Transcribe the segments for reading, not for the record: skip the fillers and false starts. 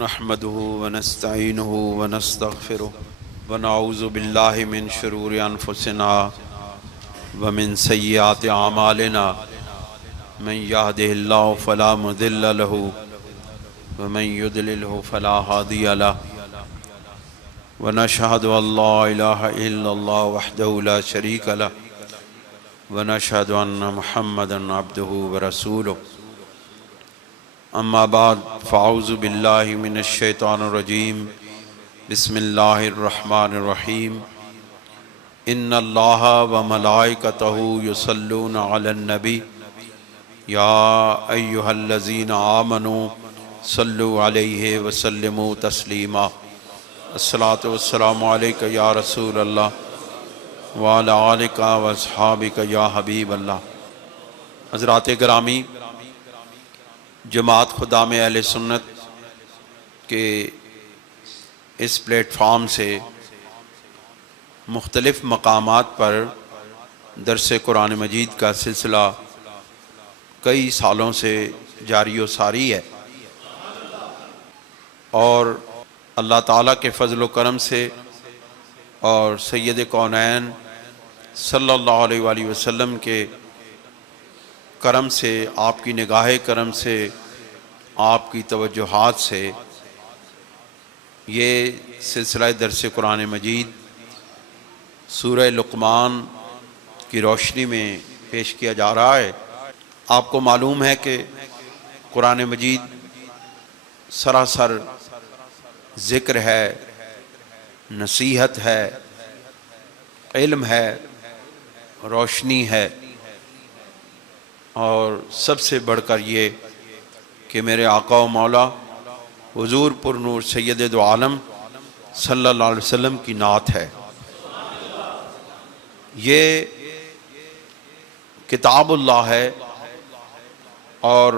نحمده ونستعینه ونستغفره ونعوذ باللہ من شرور انفسنا ومن سیئات اعمالنا من يهده الله فلا مضل له ومن يضلله فلا هادي له ونشهد ان لا اله الا الله وحده لا شريك له ونشهد ان محمدا عبده ورسوله اما بعد فاعوذ باللہ من الشیطان الرجیم بسم اللہ الرحمن الرحیم ان اللہ وملائکتہ یصلون علی النبی یا ایہا الذین آمنوا صلوا علیہ وسلموا تسلیما الصلاۃ والسلام علیک یا رسول اللہ وعلی آلک واصحابک یا حبیب اللہ۔ حضرات گرامی، جماعت خدا میں اہل سنت کے اس پلیٹ فارم سے مختلف مقامات پر درس قرآن مجید کا سلسلہ کئی سالوں سے جاری و ساری ہے، اور اللہ تعالیٰ کے فضل و کرم سے اور سید کونین صلی اللہ علیہ وآلہ وسلم کے کرم سے، آپ کی نگاہ کرم سے، آپ کی توجہات سے یہ سلسلہ درس قرآن مجید سورہ لقمان کی روشنی میں پیش کیا جا رہا ہے۔ آپ کو معلوم ہے کہ قرآن مجید سراسر ذکر ہے، نصیحت ہے، علم ہے، روشنی ہے، اور سب سے بڑھ کر یہ کہ میرے آقا و مولا حضور پر نور سید دو عالم صلی اللہ علیہ وسلم کی نعت ہے۔ یہ کتاب اللہ ہے، اور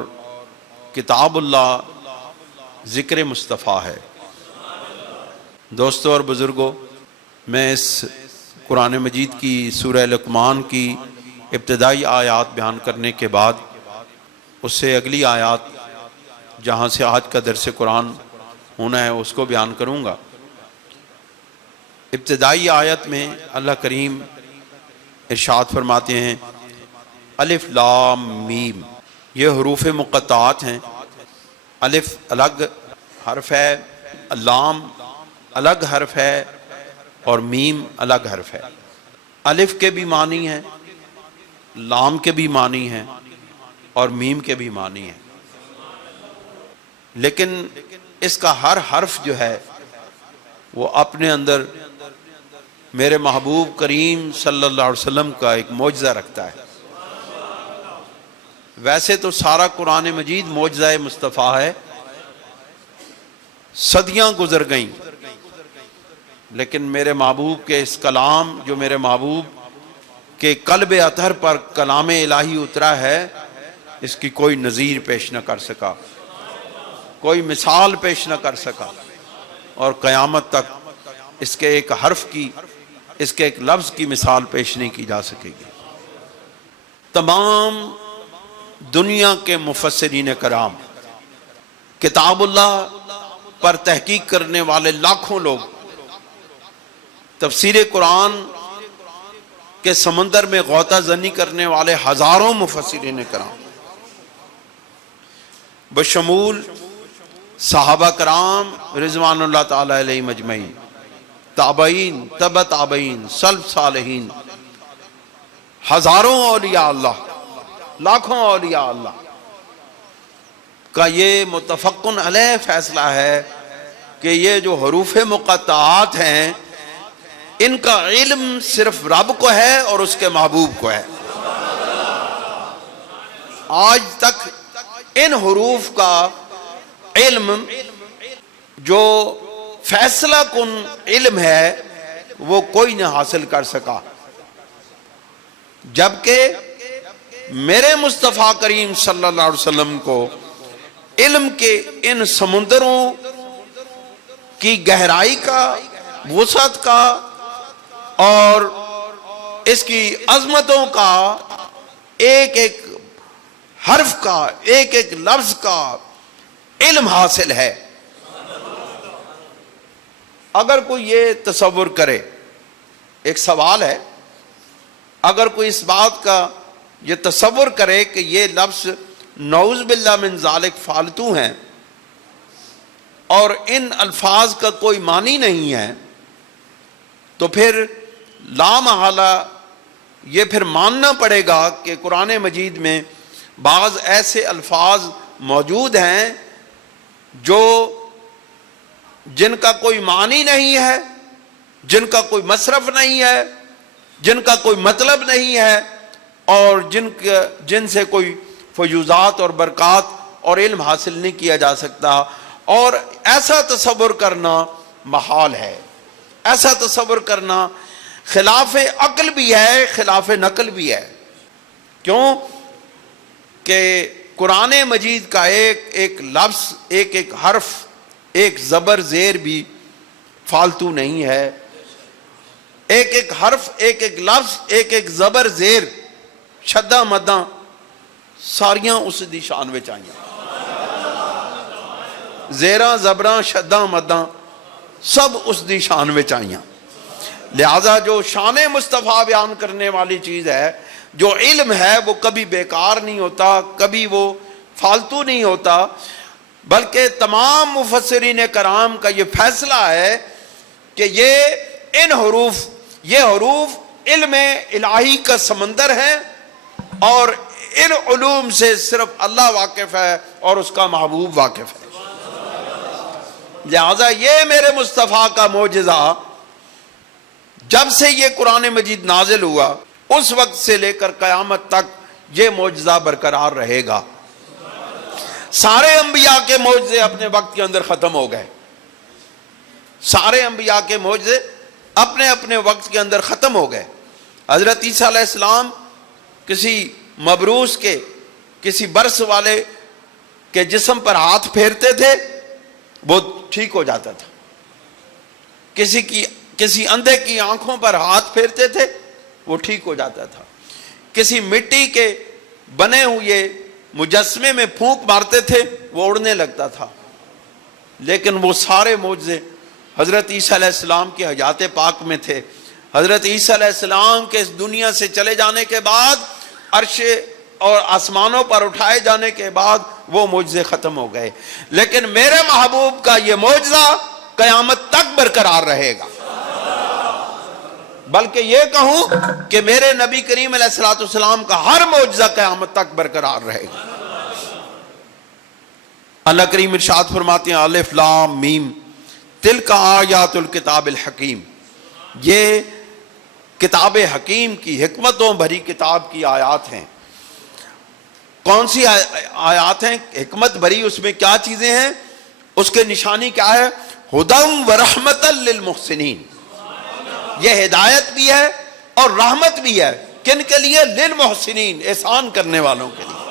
کتاب اللہ ذکر مصطفیٰ ہے۔ دوستو اور بزرگوں، میں اس قرآن مجید کی سورہ لقمان کی ابتدائی آیات بیان کرنے کے بعد اس سے اگلی آیات جہاں سے آج کا درس قرآن ہونا ہے اس کو بیان کروں گا۔ ابتدائی آیت میں اللہ کریم ارشاد فرماتے ہیں الف لام میم، یہ حروف مقطعات ہیں۔ الف الگ حرف ہے، لام الگ حرف ہے، اور میم الگ حرف ہے۔ الف کے بھی معنی ہیں، لام کے بھی معنی ہیں، اور میم کے بھی معنی ہیں، لیکن اس کا ہر حرف جو ہے وہ اپنے اندر میرے محبوب کریم صلی اللہ علیہ وسلم کا ایک معجزہ رکھتا ہے۔ ویسے تو سارا قرآن مجید معجزہ مصطفیٰ ہے، صدیاں گزر گئیں، لیکن میرے محبوب کے اس کلام جو میرے محبوب کہ قلب اطہر پر کلام الہی اترا ہے، اس کی کوئی نظیر پیش نہ کر سکا، کوئی مثال پیش نہ کر سکا، اور قیامت تک اس کے ایک حرف کی، اس کے ایک لفظ کی مثال پیش نہیں کی جا سکے گی۔ تمام دنیا کے مفسرین کرام، کتاب اللہ پر تحقیق کرنے والے لاکھوں لوگ، تفسیر قرآن کہ سمندر میں غوطہ زنی کرنے والے ہزاروں مفسرین کرام، بشمول صحابہ کرام رضوان اللہ تعالی علیہ مجمعین، تابعین، تبع تابعین، سلف صالحین، ہزاروں اولیاء اللہ، لاکھوں اولیاء اللہ کا یہ متفقن علیہ فیصلہ ہے کہ یہ جو حروف مقطعات ہیں ان کا علم صرف رب کو ہے اور اس کے محبوب کو ہے۔ آج تک ان حروف کا علم جو فیصلہ کن علم ہے وہ کوئی نہ حاصل کر سکا، جبکہ میرے مصطفیٰ کریم صلی اللہ علیہ وسلم کو علم کے ان سمندروں کی گہرائی کا، وسعت کا، اور اس کی عظمتوں کا، ایک ایک حرف کا، ایک ایک لفظ کا علم حاصل ہے۔ اگر کوئی یہ تصور کرے، ایک سوال ہے، اگر کوئی اس بات کا یہ تصور کرے کہ یہ لفظ نعوذ باللہ من ذالک فالتو ہیں اور ان الفاظ کا کوئی معنی نہیں ہے، تو پھر لا محالہ یہ پھر ماننا پڑے گا کہ قرآن مجید میں بعض ایسے الفاظ موجود ہیں جو جن کا کوئی معنی نہیں ہے، جن کا کوئی مصرف نہیں ہے، جن کا کوئی مطلب نہیں ہے، اور جن سے کوئی فیوضات اور برکات اور علم حاصل نہیں کیا جا سکتا، اور ایسا تصور کرنا محال ہے، ایسا تصور کرنا خلاف عقل بھی ہے، خلاف نقل بھی ہے۔ کیوں کہ قرآن مجید کا ایک ایک لفظ، ایک ایک حرف، ایک زبر زیر بھی فالتو نہیں ہے، ایک ایک حرف، ایک ایک لفظ، ایک ایک زبر زیر، شدہ مدہ ساریاں اس دی شان وچ آئیاں، زیراں زبراں شدہ مدہ سب اس دی شان وچ آئیاں۔ لہذا جو شان مصطفیٰ بیان کرنے والی چیز ہے، جو علم ہے، وہ کبھی بیکار نہیں ہوتا، کبھی وہ فالتو نہیں ہوتا، بلکہ تمام مفسرین کرام کا یہ فیصلہ ہے کہ یہ حروف علم الہی کا سمندر ہے، اور ان علوم سے صرف اللہ واقف ہے اور اس کا محبوب واقف ہے۔ لہذا یہ میرے مصطفیٰ کا معجزہ جب سے یہ قرآن مجید نازل ہوا اس وقت سے لے کر قیامت تک یہ معجزہ برقرار رہے گا۔ سارے انبیاء کے معجزے اپنے وقت کے اندر ختم ہو گئے، سارے انبیاء کے معجزے اپنے اپنے وقت کے اندر ختم ہو گئے۔ حضرت عیسیٰ علیہ السلام کسی مبروس کے، کسی برس والے کے جسم پر ہاتھ پھیرتے تھے، وہ ٹھیک ہو جاتا تھا۔ کسی اندھے کی آنکھوں پر ہاتھ پھیرتے تھے، وہ ٹھیک ہو جاتا تھا۔ کسی مٹی کے بنے ہوئے مجسمے میں پھونک مارتے تھے، وہ اڑنے لگتا تھا۔ لیکن وہ سارے معجزے حضرت عیسیٰ علیہ السلام کی حیات پاک میں تھے۔ حضرت عیسیٰ علیہ السلام کے اس دنیا سے چلے جانے کے بعد، عرش اور آسمانوں پر اٹھائے جانے کے بعد وہ معجزے ختم ہو گئے، لیکن میرے محبوب کا یہ معجزہ قیامت تک برقرار رہے گا۔ بلکہ یہ کہوں کہ میرے نبی کریم علیہ السلام کا ہر معجزہ قیامت تک برقرار رہے گا۔ اللہ کریم ارشاد فرماتے ہیں الف لام میم تلک آیات الکتاب الحکیم، یہ کتاب حکیم کی، حکمتوں بھری کتاب کی آیات ہیں۔ کون سی آیات ہیں حکمت بھری؟ اس میں کیا چیزیں ہیں؟ اس کے نشانی کیا ہے؟ ہدی و رحمت للمحسنین، یہ ہدایت بھی ہے اور رحمت بھی ہے۔ کن کے لیے؟ للمحسنین، احسان کرنے والوں کے لیے۔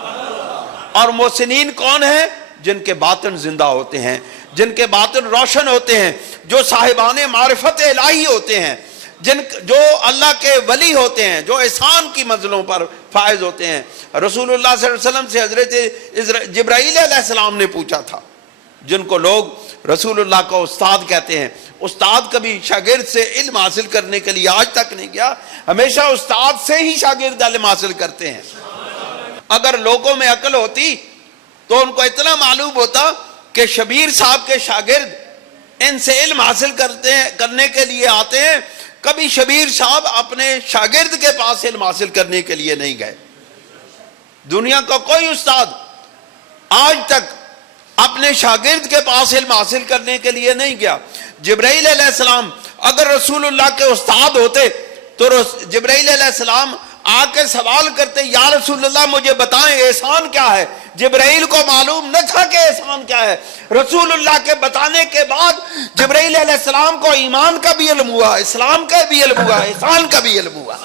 اور محسنین کون ہیں؟ جن کے باطن زندہ ہوتے ہیں، جن کے باطن روشن ہوتے ہیں، جو صاحبان معرفت الہی ہوتے ہیں، جو اللہ کے ولی ہوتے ہیں، جو احسان کی منزلوں پر فائز ہوتے ہیں۔ رسول اللہ صلی اللہ علیہ وسلم سے حضرت جبرائیل علیہ السلام نے پوچھا تھا، جن کو لوگ رسول اللہ کا استاد کہتے ہیں۔ استاد کبھی شاگرد سے علم حاصل کرنے کے لیے آج تک نہیں گیا، ہمیشہ استاد سے ہی شاگرد علم حاصل کرتے ہیں۔ اگر لوگوں میں عقل ہوتی تو ان کو اتنا معلوم ہوتا کہ شبیر صاحب کے شاگرد ان سے علم حاصل کرنے کے لیے آتے ہیں، کبھی شبیر صاحب اپنے شاگرد کے پاس علم حاصل کرنے کے لیے نہیں گئے۔ دنیا کا کوئی استاد آج تک اپنے شاگرد کے پاس علم حاصل کرنے کے لیے نہیں گیا۔ جبرائیل علیہ السلام اگر رسول اللہ کے استاد ہوتے تو جبرائیل علیہ السلام آ کے سوال کرتے، یا رسول اللہ مجھے بتائیں احسان کیا ہے؟ جبرائیل کو معلوم نہ تھا کہ احسان کیا ہے۔ رسول اللہ کے بتانے کے بعد جبرائیل علیہ السلام کو ایمان کا بھی علم ہوا، اسلام کا بھی علم ہوا، احسان کا بھی علم ہوا۔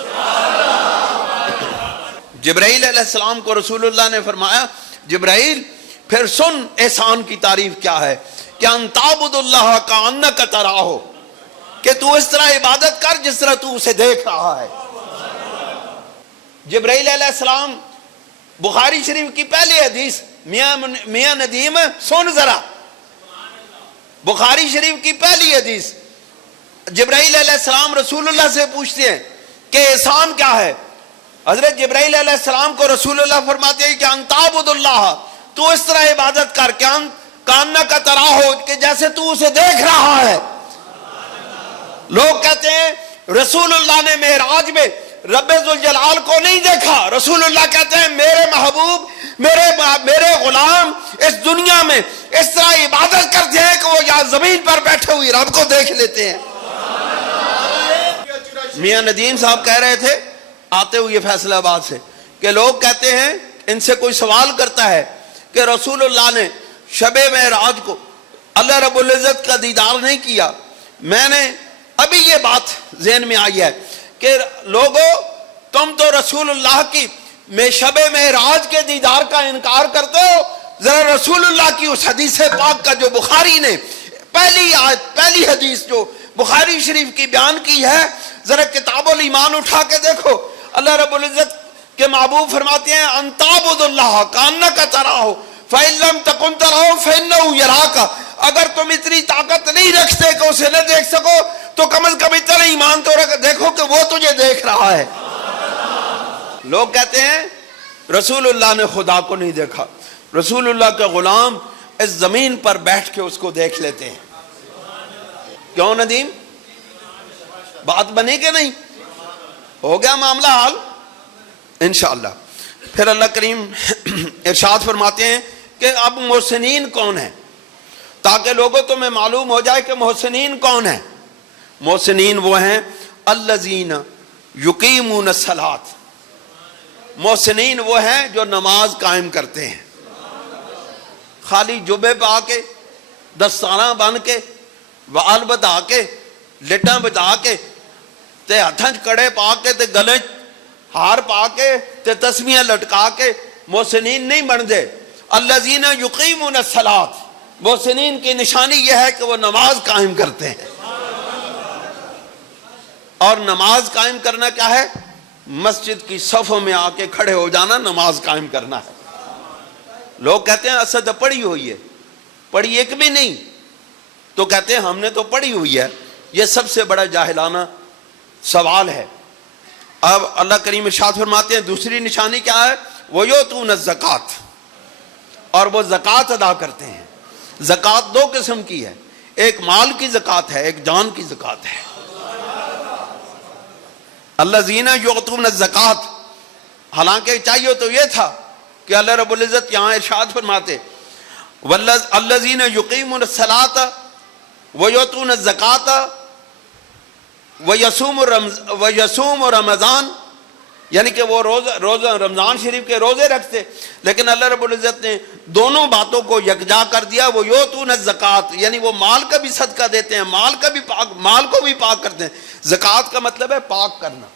جبرائیل علیہ السلام کو رسول اللہ نے فرمایا، جبرائیل پھر سن احسان کی تعریف کیا ہے، کہ ان تعبد اللہ کانک تراہ، کہ تو اس طرح عبادت کر جس طرح تو اسے دیکھ رہا ہے۔ جبرائیل علیہ السلام، بخاری شریف کی پہلی حدیث، میاں ندیم سن ذرا، بخاری شریف کی پہلی حدیث، جبرائیل علیہ السلام رسول اللہ سے پوچھتے ہیں کہ احسان کیا ہے؟ حضرت جبرائیل علیہ السلام کو رسول اللہ فرماتے ہیں کہ انتعبد اللہ، تو اس طرح عبادت کر کے کاننا کا طرح ہو کہ جیسے تو اسے دیکھ رہا ہے۔ لوگ کہتے ہیں رسول اللہ نے معراج میں رب ذوالجلال کو نہیں دیکھا، رسول اللہ کہتے ہیں میرے محبوب میرے غلام اس دنیا میں اس طرح عبادت کرتے ہیں کہ وہ یہاں زمین پر بیٹھے ہوئی رب کو دیکھ لیتے ہیں۔ میاں ندیم صاحب کہہ رہے تھے آتے ہوئے فیصلہ آباد سے کہ لوگ کہتے ہیں، ان سے کوئی سوال کرتا ہے کہ رسول اللہ نے شب معراج کو اللہ رب العزت کا دیدار نہیں کیا۔ میں نے ابھی یہ بات ذہن میں آئی ہے کہ لوگوں تم تو رسول اللہ کی شب معراج کے دیدار کا انکار کرتے ہو، ذرا رسول اللہ کی اس حدیث پاک کا جو بخاری نے پہلی حدیث جو بخاری شریف کی بیان کی ہے، ذرا کتاب الایمان اٹھا کے دیکھو۔ اللہ رب العزت کے محبوب فرماتے ہیں انتعبد اللہ کانک تراہ فإن لم تکن تراہ فإنہ یراک، اگر تم اتنی طاقت نہیں رکھتے کہ اسے نہ دیکھ سکو تو کم از کم اتنا ایمان تو دیکھو کہ وہ تجھے دیکھ رہا ہے۔ لوگ کہتے ہیں رسول اللہ نے خدا کو نہیں دیکھا، رسول اللہ کے غلام اس زمین پر بیٹھ کے اس کو دیکھ لیتے ہیں۔ کیوں ندیم؟ بات بنے کہ نہیں؟ ہو گیا معاملہ حال انشاءاللہ۔ پھر اللہ کریم ارشاد فرماتے ہیں کہ اب محسنین کون ہیں، تاکہ لوگوں تمہیں معلوم ہو جائے کہ محسنین کون ہیں۔ محسنین وہ ہیں الذین یقیمون الصلاۃ، محسنین وہ ہیں جو نماز قائم کرتے ہیں۔ خالی جبے پا کے دستانا بن کے وال بتا کے لٹاں بتا کے تے ہتھاں کڑے پا کے تے گلے ہار پا کے تے تسمیاں لٹکا کے محسنین نہیں بن دے۔ الذین یقیمون الصلاۃ، محسنین کی نشانی یہ ہے کہ وہ نماز قائم کرتے ہیں۔ اور نماز قائم کرنا کیا ہے؟ مسجد کی صفوں میں آ کے کھڑے ہو جانا نماز قائم کرنا ہے۔ لوگ کہتے ہیں اسد پڑھی ہوئی ہے، پڑھی ایک بھی نہیں، تو کہتے ہیں ہم نے تو پڑھی ہوئی ہے۔ یہ سب سے بڑا جاہلانہ سوال ہے۔ اب اللہ کریم ارشاد فرماتے ہیں دوسری نشانی کیا ہے؟ وَيُؤْتُونَ الزَّكَاةَ، اور وہ زکوٰۃ ادا کرتے ہیں۔ زکوٰۃ دو قسم کی ہے، ایک مال کی زکوٰۃ ہے، ایک جان کی زکوٰۃ ہے۔ الذین یؤتون الزکاۃ، حالانکہ چاہیے تو یہ تھا کہ اللہ رب العزت یہاں ارشاد فرماتے الذین یقیمون الصلاۃ ویؤتون الزکاۃ ویصوم رمضان، یعنی کہ وہ روزہ رمضان شریف کے روزے رکھتے، لیکن اللہ رب العزت نے دونوں باتوں کو یکجا کر دیا۔ وہ یؤتون الزکاۃ یعنی وہ مال کا بھی صدقہ دیتے ہیں، مال کو بھی پاک کرتے ہیں۔ زکوٰۃ کا مطلب ہے پاک کرنا۔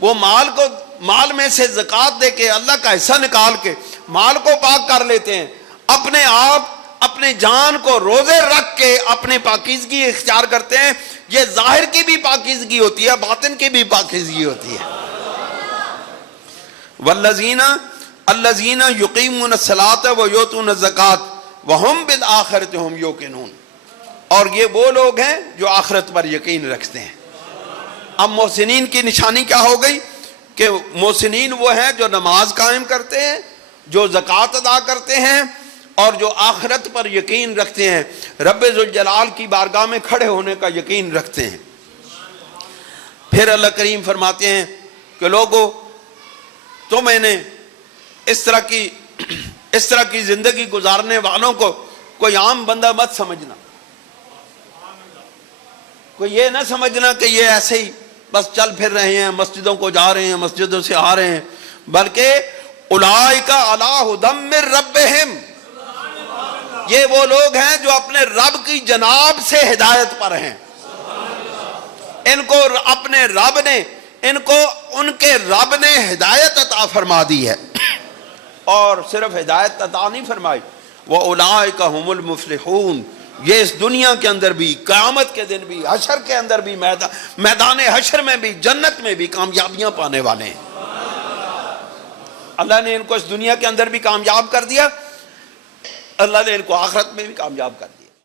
وہ مال میں سے زکوٰۃ دے کے اللہ کا حصہ نکال کے مال کو پاک کر لیتے ہیں، اپنے آپ اپنے جان کو روزے رکھ کے اپنے پاکیزگی اختیار کرتے ہیں۔ یہ ظاہر کی بھی پاکیزگی ہوتی ہے، باطن کی بھی پاکیزگی ہوتی ہے۔ الذین یقیمون الصلاۃ ویؤتون الزکاۃ وہم بالآخرۃ ہم یوقنون، اور یہ وہ لوگ ہیں جو آخرت پر یقین رکھتے ہیں۔ اب محسنین کی نشانی کیا ہو گئی کہ محسنین وہ ہیں جو نماز قائم کرتے ہیں، جو زکوٰۃ ادا کرتے ہیں، اور جو آخرت پر یقین رکھتے ہیں، رب ذوالجلال کی بارگاہ میں کھڑے ہونے کا یقین رکھتے ہیں۔ پھر اللہ کریم فرماتے ہیں کہ لوگوں تم انہیں اس طرح کی زندگی گزارنے والوں کو کوئی عام بندہ مت سمجھنا، کوئی یہ نہ سمجھنا کہ یہ ایسے ہی بس چل پھر رہے ہیں، مسجدوں کو جا رہے ہیں، مسجدوں سے آ رہے ہیں، بلکہ اولئک علی ھدی من ربہم، یہ وہ لوگ ہیں جو اپنے رب کی جناب سے ہدایت پر ہیں۔ ان کو اپنے رب نے ان کے رب نے ہدایت عطا فرما دی ہے، اور صرف ہدایت عطا نہیں فرمائی، وَأُولَئِكَ هُمُ الْمُفْلِحُونَ، یہ اس دنیا کے اندر بھی، قیامت کے دن بھی، حشر کے اندر بھی، میدان حشر میں بھی، جنت میں بھی کامیابیاں پانے والے ہیں۔ اللہ نے ان کو اس دنیا کے اندر بھی کامیاب کر دیا، اللہ نے ان کو آخرت میں بھی کامیاب کر دیا۔